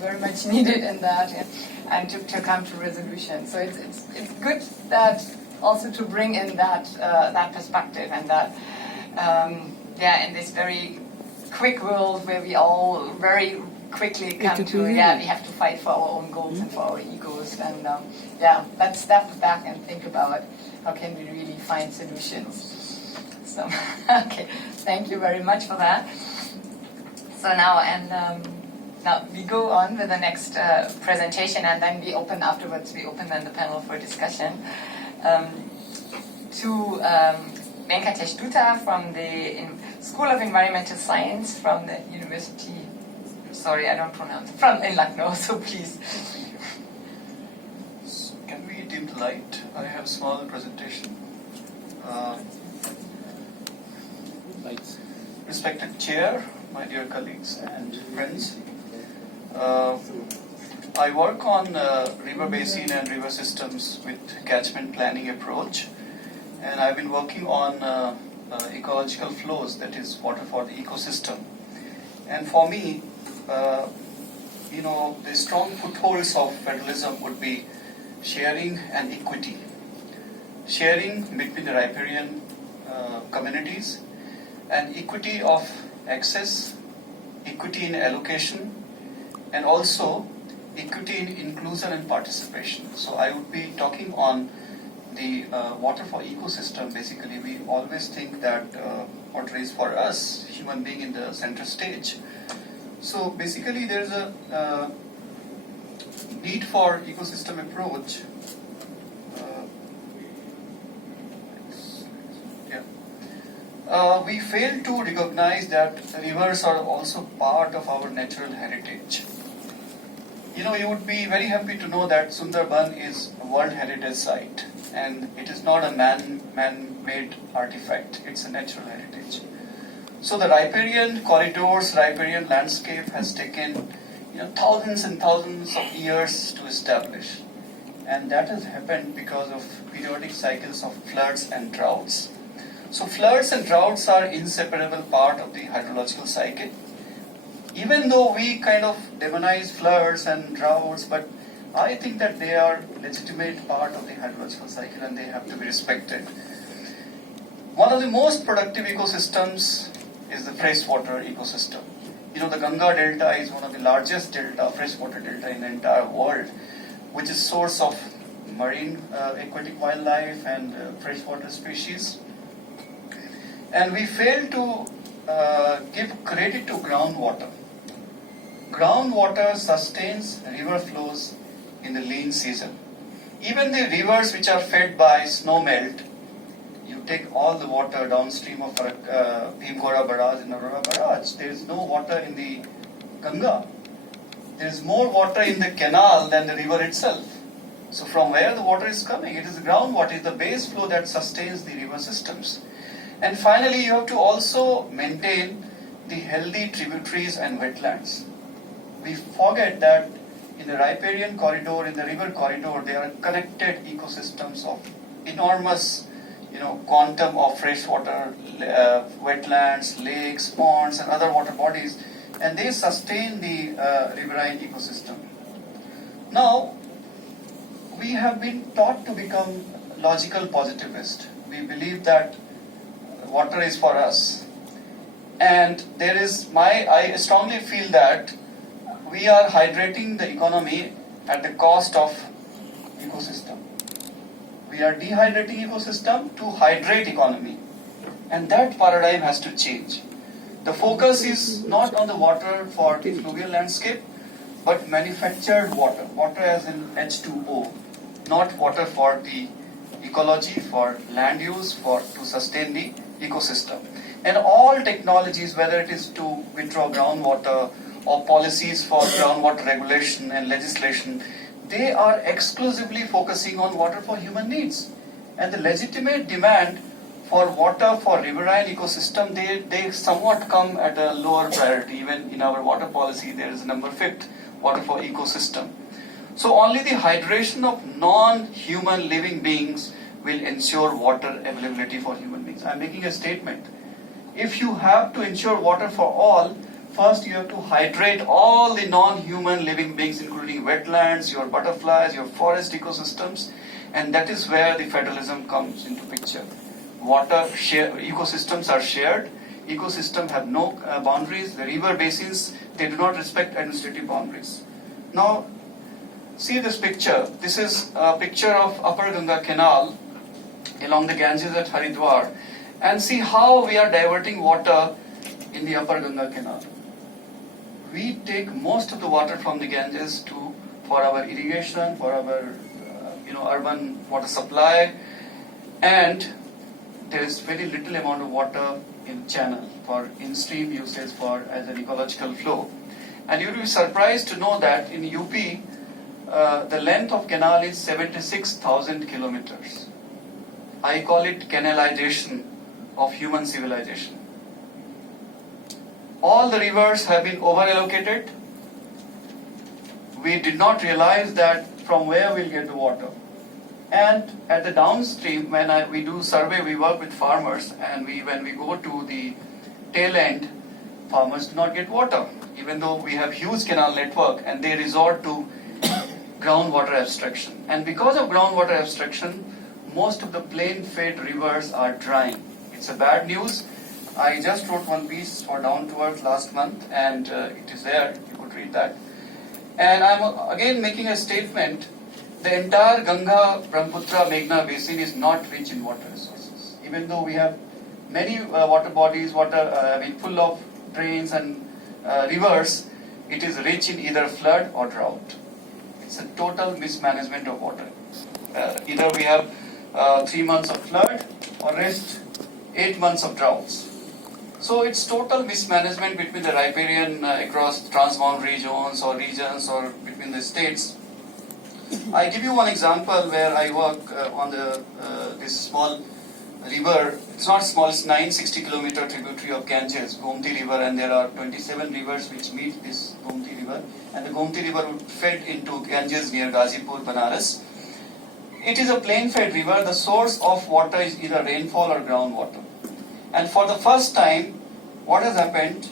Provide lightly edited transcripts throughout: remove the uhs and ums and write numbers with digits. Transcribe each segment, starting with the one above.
very much needed in that, and to come to resolution. So it's good that also to bring in that that perspective and that in this very quick world where we all very quickly come to we have to fight for our own goals and for our egos, and let's step back and think about how can we really find solutions. So okay, thank you very much for that. So now we go on with the next presentation, and then we open then the panel for discussion to Venkatesh Dutta from the School of Environmental Science from the University. Sorry, I don't pronounce it. In Lucknow. So please. So can we dim the light? I have a small presentation. Lights. Respected chair, my dear colleagues and friends. I work on river basin and river systems with catchment planning approach, and I've been working on ecological flows, that is water for the ecosystem. And for me, the strong footholds of federalism would be sharing and equity. Sharing between the riparian communities, and equity of access, equity in allocation, and also equity in inclusion and participation. So I would be talking on the water for ecosystem. Basically, we always think that water is for us, human being, in the center stage. So basically, there's a need for ecosystem approach. We fail to recognize that rivers are also part of our natural heritage. You would be very happy to know that Sundarban is a World Heritage Site, and it is not a man-made artifact, it's a natural heritage. So the riparian corridors, riparian landscape has taken thousands and thousands of years to establish, and that has happened because of periodic cycles of floods and droughts. So floods and droughts are inseparable part of the hydrological cycle. Even though we kind of demonize floods and droughts, but I think that they are legitimate part of the hydrological cycle and they have to be respected. One of the most productive ecosystems is the freshwater ecosystem. The Ganga Delta is one of the largest freshwater delta in the entire world, which is source of marine aquatic wildlife and freshwater species. And we fail to give credit to groundwater. Groundwater sustains river flows in the lean season. Even the rivers which are fed by snow melt, you take all the water downstream of Bhimgora Barrage and Aurora Barrage, there is no water in the Ganga. There is more water in the canal than the river itself. So from where the water is coming? It is the groundwater, it is the base flow that sustains the river systems. And finally, you have to also maintain the healthy tributaries and wetlands. We forget that in the riparian corridor, in the river corridor, there are connected ecosystems of enormous, quantum of freshwater, wetlands, lakes, ponds, and other water bodies, and they sustain the riverine ecosystem. Now, we have been taught to become logical positivist. We believe that water is for us, and I strongly feel that we are hydrating the economy at the cost of ecosystem. We are dehydrating ecosystem to hydrate economy, and that paradigm has to change. The focus is not on the water for the fluvial landscape, but manufactured water, water as in H2O, not water for the ecology, for land use, to sustain the ecosystem. And all technologies, whether it is to withdraw groundwater or policies for groundwater regulation and legislation, they are exclusively focusing on water for human needs. And the legitimate demand for water for riverine ecosystem, they somewhat come at a lower priority. Even in our water policy, there is number 5th, water for ecosystem. So only the hydration of non-human living beings will ensure water availability for human beings. I'm making a statement. If you have to ensure water for all, First, you have to hydrate all the non-human living beings, including wetlands, your butterflies, your forest ecosystems, and that is where the federalism comes into picture. Water ecosystems are shared. Ecosystems have no boundaries. The river basins, they do not respect administrative boundaries. Now, see this picture. This is a picture of Upper Ganga Canal along the Ganges at Haridwar, and see how we are diverting water in the Upper Ganga Canal. We take most of the water from the Ganges for our irrigation, for our urban water supply, and there is very little amount of water in channel for in-stream usage as an ecological flow. And you will be surprised to know that in UP, the length of canal is 76,000 kilometers. I call it canalization of human civilization. All the rivers have been over-allocated. We did not realize that from where we'll get the water. And at the downstream, when we do survey, we work with farmers, and when we go to the tail end, farmers do not get water, even though we have huge canal network, and they resort to groundwater abstraction. And because of groundwater abstraction, most of the plain-fed rivers are drying. It's a bad news. I just wrote one piece for Down to Earth last month, and it is there, you could read that. And I'm again making a statement. The entire Ganga, Brahmaputra, Meghna basin is not rich in water resources. Even though we have many water bodies, full of drains and rivers, it is rich in either flood or drought. It's a total mismanagement of water. Either we have 3 months of flood or rest 8 months of droughts. So it's total mismanagement between the riparian across transboundary zones or regions or between the states. I give you one example where I work on this small river. It's not small, it's 960-kilometer tributary of Ganges, Gomti River, and there are 27 rivers which meet this Gomti River. And the Gomti River fed into Ganges near Ghazipur, Banaras. It is a plain-fed river. The source of water is either rainfall or groundwater. And for the first time, what has happened?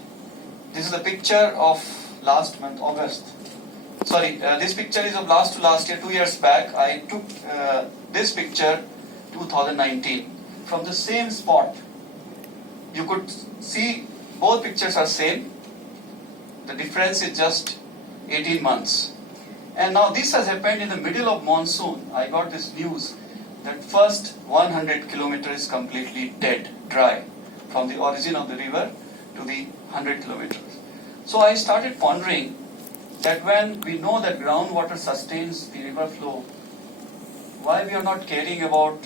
This is a picture of last month, August. This picture is of last year, 2 years back. I took this picture 2019 from the same spot. You could see both pictures are same. The difference is just 18 months. And now this has happened in the middle of monsoon. I got this news that first 100 kilometers is completely dead, dry, from the origin of the river to the 100 kilometers. So I started pondering that when we know that groundwater sustains the river flow, why we are not caring about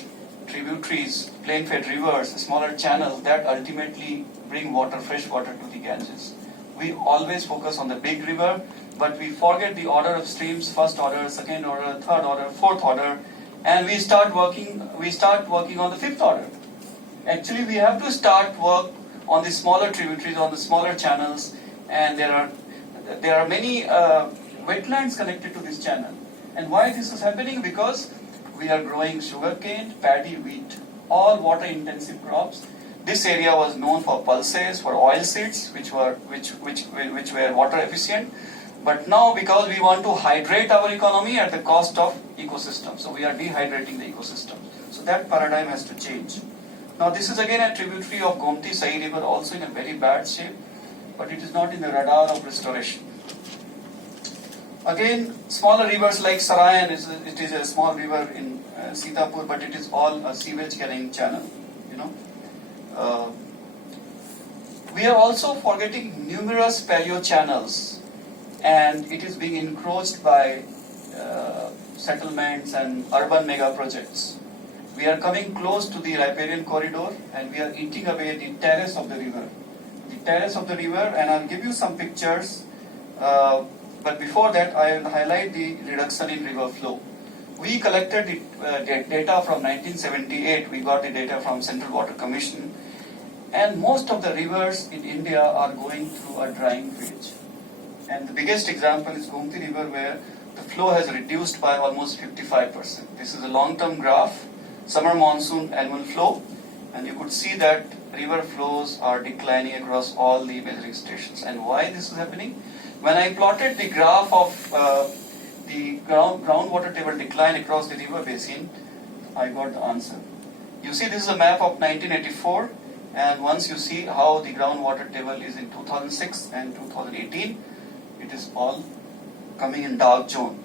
tributaries, plain-fed rivers, smaller channels that ultimately bring water, fresh water to the Ganges. We always focus on the big river, but we forget the order of streams, first order, second order, third order, fourth order, and we start working on the fifth order. Actually, we have to start work on the smaller tributaries, on the smaller channels, and there are many wetlands connected to this channel. And why this is happening? Because we are growing sugarcane, paddy, wheat, all water-intensive crops. This area was known for pulses, for oil seeds, which were water efficient. But now, because we want to hydrate our economy at the cost of ecosystems, so we are dehydrating the ecosystem. So that paradigm has to change. Now, this is again a tributary of Gomti Sai River, also in a very bad shape, but it is not in the radar of restoration. Again, smaller rivers like Sarayan, it is a small river in Sitapur, but it is all a sewage carrying channel. We are also forgetting numerous paleo channels, and it is being encroached by settlements and urban mega projects. We are coming close to the riparian corridor, and we are eating away the terrace of the river. The terrace of the river, and I'll give you some pictures. But before that, I will highlight the reduction in river flow. We collected the data from 1978. We got the data from Central Water Commission. And most of the rivers in India are going through a drying phase. And the biggest example is Gomti River, where the flow has reduced by almost 55%. This is a long-term graph, summer monsoon annual flow. And you could see that river flows are declining across all the measuring stations. And why this is happening? When I plotted the graph of the groundwater table decline across the river basin, I got the answer. You see, this is a map of 1984, and once you see how the groundwater table is in 2006 and 2018, it is all coming in dark zone.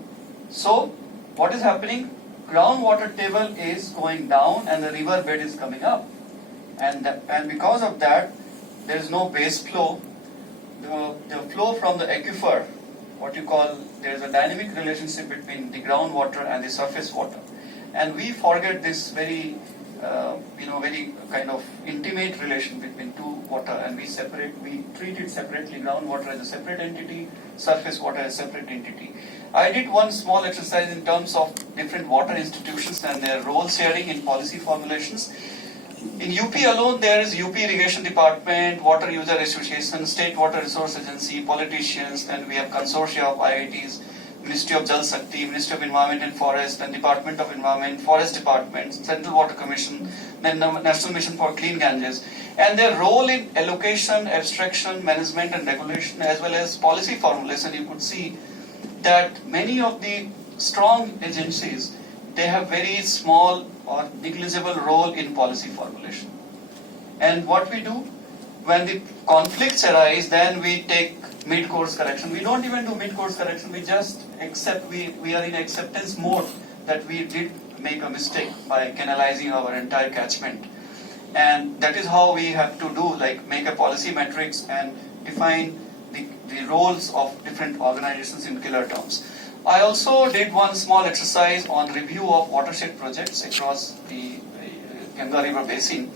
So, what is happening? Groundwater table is going down and the river bed is coming up. And because of that, there is no base flow. The flow from the aquifer, what you call, there is a dynamic relationship between the groundwater and the surface water. And we forget this very very kind of intimate relation between two water, and we treat it separately, groundwater as a separate entity, surface water as a separate entity. I did one small exercise in terms of different water institutions and their role sharing in policy formulations. In UP alone, there is UP Irrigation Department, Water User Association, State Water Resource Agency, politicians, then we have consortia of IITs, Ministry of Jal Shakti, Ministry of Environment and Forest, and Department of Environment, Forest Department, Central Water Commission, then National Mission for Clean Ganges. And their role in allocation, abstraction, management and regulation, as well as policy formulation, you could see that many of the strong agencies, they have very small or negligible role in policy formulation. And what we do, when the conflicts arise, then we take mid-course correction. We don't even do mid-course correction, we just accept, we are in acceptance mode that we did make a mistake by canalizing our entire catchment. And that is how we have to do, like make a policy matrix and define the roles of different organizations in killer terms. I also did one small exercise on review of watershed projects across the Ganga River Basin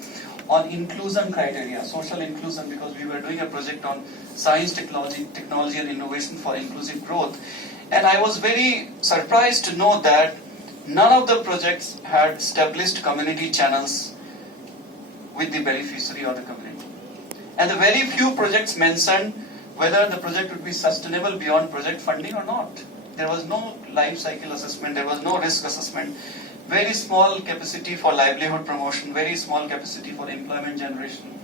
on inclusion criteria, social inclusion, because we were doing a project on science, technology and innovation for inclusive growth. And I was very surprised to know that none of the projects had established community channels with the beneficiary or the community. And the very few projects mentioned whether the project would be sustainable beyond project funding or not. There was no life cycle assessment, there was no risk assessment, very small capacity for livelihood promotion, very small capacity for employment generation.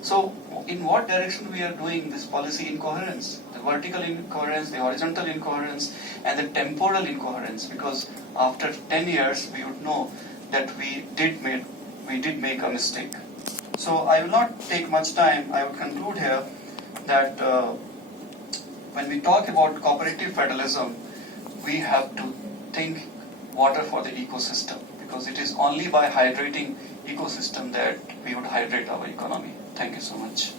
So in what direction we are doing this policy incoherence? The vertical incoherence, the horizontal incoherence, and the temporal incoherence, because after 10 years we would know that we did make a mistake. So I will not take much time. I would conclude here that when we talk about cooperative federalism, we have to think water for the ecosystem, because it is only by hydrating ecosystem that we would hydrate our economy. Thank you so much.